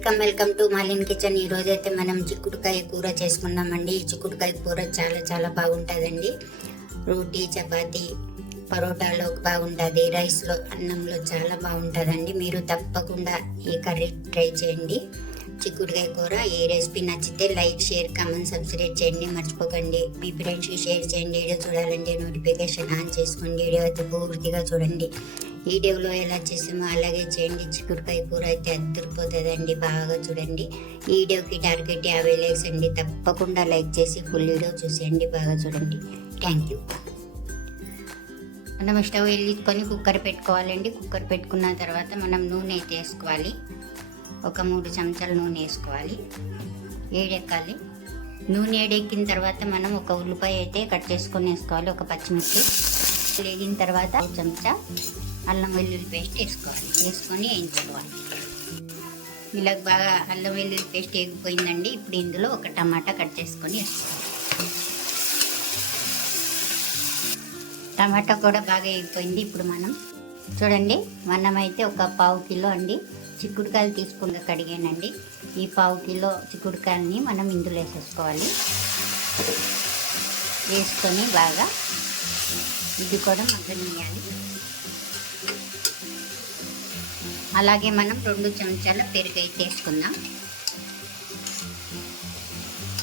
Welcome welcome to మాలిన్ kitchen. ఈ అయితే మనం చిక్కుడుకాయ కూర చేసుకున్నామండి ఈ చిక్కుడుకాయ కూర చాలా చాలా బాగుంటుందండి. రోటీ చపాతి పరోటాలో బాగుంటుంది. రైస్లో అన్నంలో చాలా బాగుంటుందండి. మీరు తప్పకుండా ఈ కర్రీ ట్రై చేయండి. చిక్కుడుకాయ కూర ఈ రెసిపీ నచ్చితే లైక్ షేర్ కామెంట్ సబ్స్క్రైబ్ చేయండి. మర్చిపోకండి. మీ ఫ్రెండ్స్కి షేర్ చేయండి. వీడియో చూడాలంటే నోటిఫికేషన్ ఆన్ చేసుకోండి వీడియో అయితే పూర్తిగా చూడండి. వీడియోలో ఎలా చేసామో అలాగే చేయండి. చిక్కుడుకాయ కూర అయితే అద్దరిపోతుందండి. బాగా చూడండి. ఈ వీడియోకి టార్గెట్ యాభై లైక్స్ అండి. తప్పకుండా లైక్ చేసి ఫుల్ వీడియో చూసేయండి. బాగా చూడండి. Thank you. మనం స్టవ్ వెళ్ళుకొని కుక్కర్ పెట్టుకోవాలండి. కుక్కర్ పెట్టుకున్న తర్వాత మనం నూనె అయితే వేసుకోవాలి. ఒక మూడు చెంచాలు నూనె వేసుకోవాలి. ఏడెక్కాలి. నూనె ఏడెక్కిన తర్వాత మనం ఒక ఉల్లిపాయ అయితే కట్ చేసుకొని వేసుకోవాలి. ఒక పచ్చిమిర్చి. వేగిన తర్వాత ఒక చెంచా అల్లం వెల్లుల్లి పేస్ట్ వేసుకోవాలి. వేసుకొని వేయించుకోవాలి ఇలా బాగా అల్లం వెల్లుల్లి పేస్ట్ ఎగిపోయిందండి ఇప్పుడు ఇందులో ఒక టమాటా కట్ చేసుకొని వేసుకోవాలి. టమాటా కూడా బాగా ఎగిపోయింది ఇప్పుడు మనం చూడండి మనం అయితే ఒక పావు కిలో అండి చిక్కుడుకాయలు తీసుకుని కడిగానండి. ఈ పావు కిలో చిక్కుడుకాయలని మనం ఇందులో వేసేసుకోవాలి. వేసుకొని బాగా ఇది కూడా మగ్గనియాలి అలాగే మనం రెండు చెంచాల పెరుగు అయితే వేసుకుందాం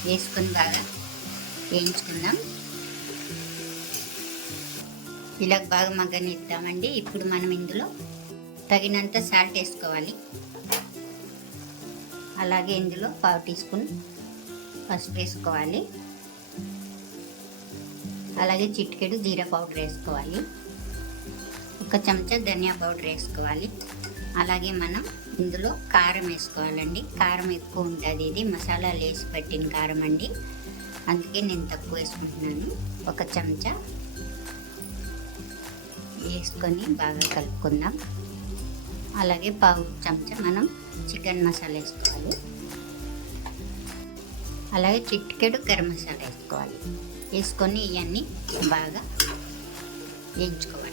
వేసుకొని బాగా వేయించుకుందాం. ఇలా బాగా మగ్గనిద్దామండి. ఇప్పుడు మనం ఇందులో తగినంత సాల్ట్ వేసుకోవాలి. అలాగే ఇందులో పావు టీ స్పూన్ పసుపు వేసుకోవాలి. అలాగే చిటికెడు జీరా పౌడర్ వేసుకోవాలి. ఒక చెంచా ధనియా పౌడర్ వేసుకోవాలి. అలాగే మనం ఇందులో కారం వేసుకోవాలండి. కారం ఎక్కువ ఉంటుంది ఇది. మసాలాలు వేసి పెట్టిన కారం అండి. అందుకే నేను తక్కువ వేసుకుంటున్నాను. ఒక చెంచా వేసుకొని బాగా కలుపుకుందాం. అలాగే పావు చెంచా మనం చికెన్ మసాలా వేసుకోవాలి. అలాగే చిట్కెడు గరం మసాలా వేసుకోవాలి. వేసుకొని ఇవన్నీ బాగా వేయించుకోవాలి.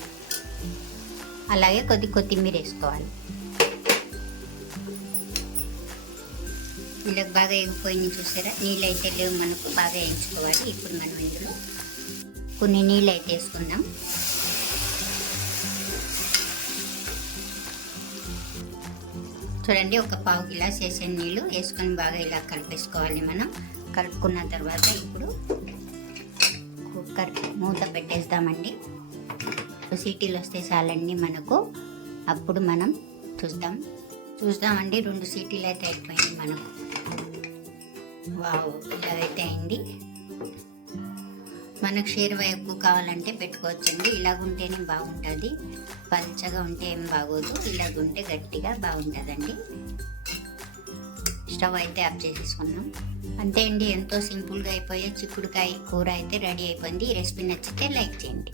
అలాగే కొద్ది కొత్తిమీర వేసుకోవాలి. ఇలా బాగా ఎగిపోయింది చూసారా? నీళ్ళు అయితే లేవు మనకు బాగా వేయించుకోవాలి. ఇప్పుడు మనం ఇందులో కొన్ని నీళ్ళు అయితే వేసుకుందాం. చూడండి ఒక పావు గిలాస్ వేసే నీళ్ళు వేసుకొని బాగా ఇలా కలిపేసుకోవాలి మనం. కలుపుకున్న తర్వాత ఇప్పుడు కుక్కర్ మూత పెట్టేస్తామండి సీటీలు వస్తే చాలండి మనకు. అప్పుడు మనం చూద్దాం. చూద్దామండి రెండు సీటీలు అయితే అయిపోయింది మనకు. వావ్ ఇలా అయితే అయింది. మనకు షేర్ ఎక్కువ కావాలంటే పెట్టుకోవచ్చండి. ఇలాగుంటేనే బాగుంటుంది. పల్చగా ఉంటే ఏం బాగోదు. ఇలాగుంటే గట్టిగా బాగుంటుందండి. స్టవ్ అయితే ఆఫ్ చేసేసుకున్నాం. అంతే అండి. ఎంతో సింపుల్గా అయిపోయే చిక్కుడుకాయ కూర అయితే రెడీ అయిపోయింది. ఈ రెసిపీ నచ్చితే లైక్ చేయండి.